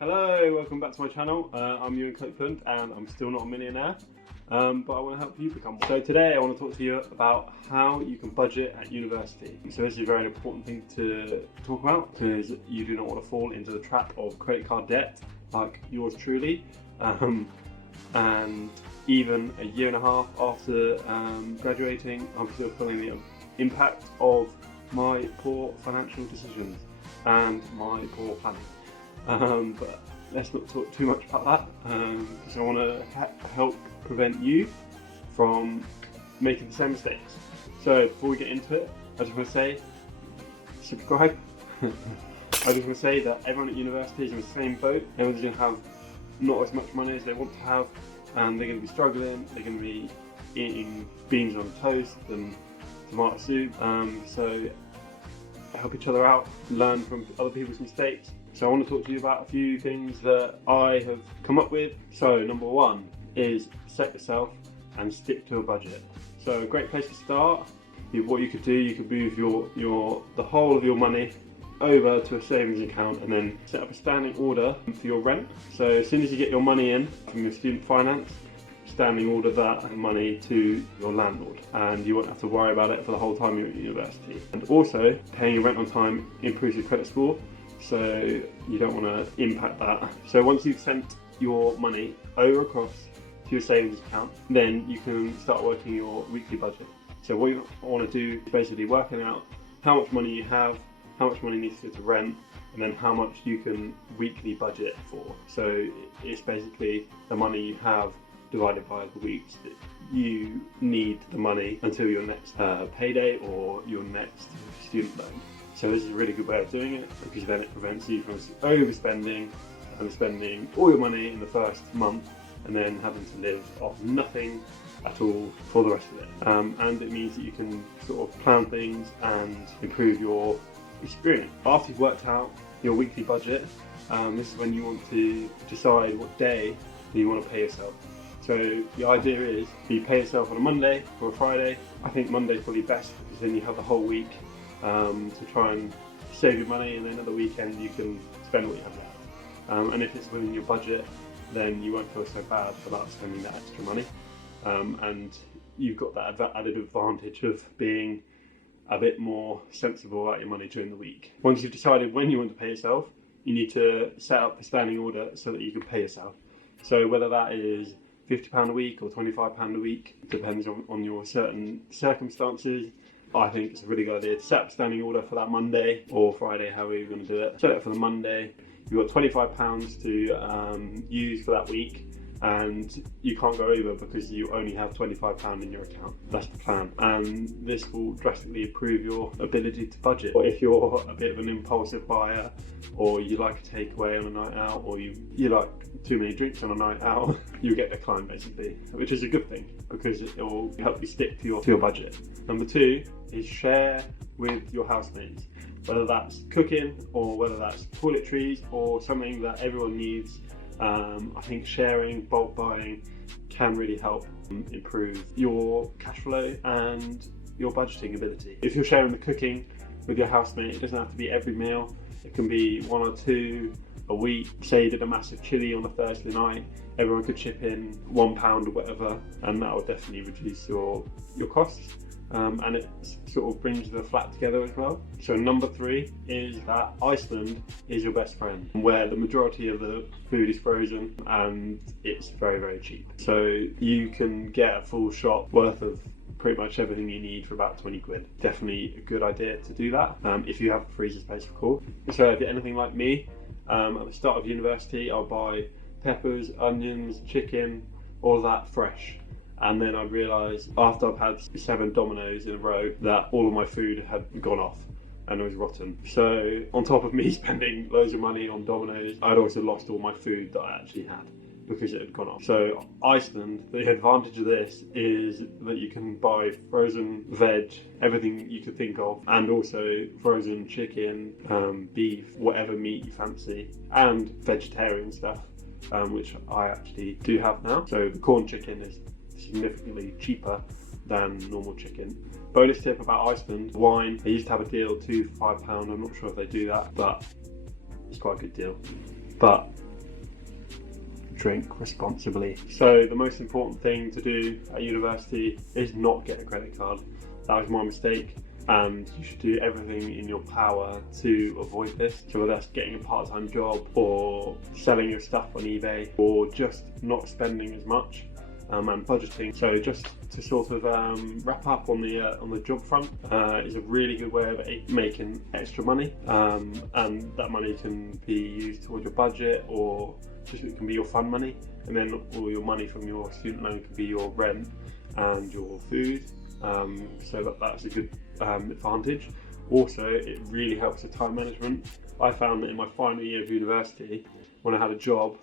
Hello, welcome back to my channel. I'm Euan Copeland and I'm still not a millionaire, but I want to help you become one. So today I want to talk to you about how you can budget at university. So this is a very important thing to talk about because you do not want to fall into the trap of credit card debt like yours truly. And even a year and a half after graduating, I'm still feeling the impact of my poor financial decisions and my poor planning. But let's not talk too much about that because I want to help prevent you from making the same mistakes. So before we get into it, I just want to say subscribe. I just want to say that everyone at university is in the same boat. Everyone's going to have not as much money as they want to have, and they're going to be struggling. They're going to be eating beans on toast and tomato soup. So help each other out, learn from other people's mistakes. So I want to talk to you about a few things that I have come up with. So number one is set yourself and stick to a budget. So a great place to start, what you could do, you could move the whole of your money over to a savings account and then set up a standing order for your rent. So as soon as you get your money in from your student finance, standing order that money to your landlord, and you won't have to worry about it for the whole time you're at university. And also, paying your rent on time improves your credit score, so you don't want to impact that. So once you've sent your money over across to your savings account, then you can start working your weekly budget. So what you want to do is basically working out how much money you have, how much money needs to go to rent, and then how much you can weekly budget for. So it's basically the money you have divided by the weeks that you need the money until your next payday or your next student loan. So this is a really good way of doing it because then it prevents you from overspending and spending all your money in the first month and then having to live off nothing at all for the rest of it. And it means that you can sort of plan things and improve your experience. After you've worked out your weekly budget, this is when you want to decide what day you want to pay yourself. So the idea is you pay yourself on a Monday or a Friday. I think Monday's probably best because then you have the whole week to try and save your money, and then at the weekend you can spend what you have left. And if it's within your budget, then you won't feel so bad about spending that extra money. And you've got that added advantage of being a bit more sensible about your money during the week. Once you've decided when you want to pay yourself, you need to set up a standing order so that you can pay yourself. So whether that is £50 a week or £25 a week, depends on your certain circumstances. I think it's a really good idea to set up a standing order for that Monday or Friday, however you're going to do it. Set it for the Monday. You've got £25 to use for that week, and you can't go over because you only have £25 in your account. That's the plan, and this will drastically improve your ability to budget. Or if you're a bit of an impulsive buyer, or you like a takeaway on a night out, or you like too many drinks on a night out, you get declined basically, which is a good thing because it will help you stick to your budget. Number two is share with your housemates, whether that's cooking or whether that's toiletries or something that everyone needs. I think sharing, bulk buying can really help improve your cash flow and your budgeting ability. If you're sharing the cooking with your housemate, it doesn't have to be every meal. It can be one or two a week. Say you did a massive chili on a Thursday night, everyone could chip in £1 or whatever, and that will definitely reduce your costs. And it sort of brings the flat together as well. So number three is that Iceland is your best friend, where the majority of the food is frozen and it's very, very cheap. So you can get a full shop worth of pretty much everything you need for about 20 quid. Definitely a good idea to do that, if you have a freezer space, of course. So if you're anything like me, at the start of university, I'll buy peppers, onions, chicken, all of that fresh. And then I realised after I've had 7 Dominoes in a row that all of my food had gone off and it was rotten. So on top of me spending loads of money on Dominoes, I'd also lost all my food that I actually had because it had gone off. So Iceland, the advantage of this is that you can buy frozen veg, everything you could think of, and also frozen chicken, beef, whatever meat you fancy, and vegetarian stuff, which I actually do have now. So the corn chicken is significantly cheaper than normal chicken. Bonus tip about Iceland, wine. They used to have a deal, 2 for £5. I'm not sure if they do that, but it's quite a good deal. But drink responsibly. So the most important thing to do at university is not get a credit card. That was my mistake, and you should do everything in your power to avoid this. So whether that's getting a part-time job or selling your stuff on eBay or just not spending as much and budgeting. So just to sort of wrap up on the job front, is a really good way of making extra money, and that money can be used towards your budget, or just it can be your fun money, and then all your money from your student loan can be your rent and your food. So that's a good advantage. Also, it really helps with time management. I found that in my final year of university, when I had a job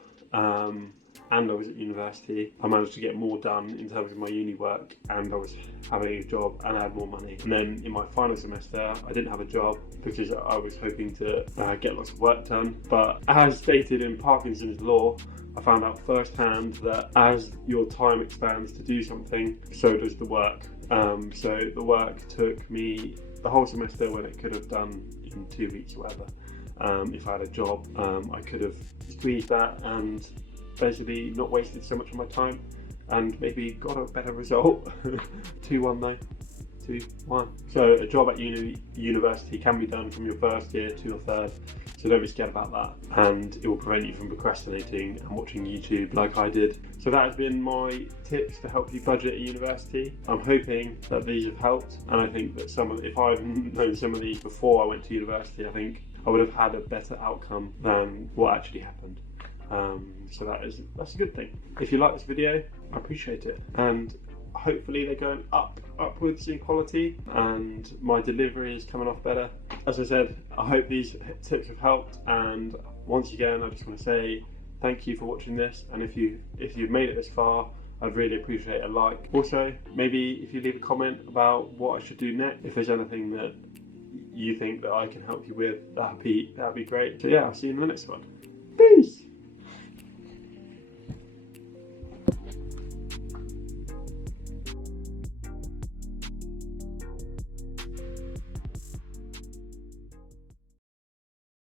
and I was at university, I managed to get more done in terms of my uni work, and I was having a job and I had more money. And then in my final semester, I didn't have a job because I was hoping to get lots of work done. But as stated in Parkinson's law, I found out firsthand that as your time expands to do something, so does the work. So the work took me the whole semester when it could have done in 2 weeks or whatever. If I had a job, I could have squeezed that and basically not wasted so much of my time and maybe got a better result. 2-1 though. 2-1. So a job at university can be done from your first year to your third, so don't be scared about that, and it will prevent you from procrastinating and watching YouTube like I did. So that has been my tips to help you budget at university. I'm hoping that these have helped, and I think that if I'd known some of these before I went to university, I think I would have had a better outcome than what actually happened. So that's a good thing. If you like this video, I appreciate it, and hopefully they're going upwards in quality and my delivery is coming off better. As I said, I hope these tips have helped, and once again I just want to say thank you for watching this, and if you've made it this far, I'd really appreciate a like. Also, maybe if you leave a comment about what I should do next, if there's anything that you think that I can help you with, that'd be great. So yeah, I'll see you in the next one. Peace!